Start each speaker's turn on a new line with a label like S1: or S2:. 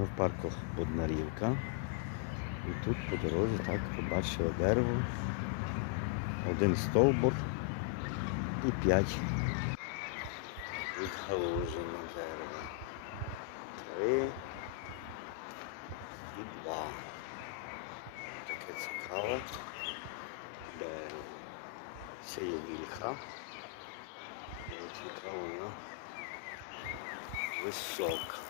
S1: Ми в парку Боднарівка. І тут по дорозі так побачили дерево. Один стовбур і п'ять. Відгалужено дерево. Три і два. Таке цікаве дерево. Це є вільха. Яка вона висока.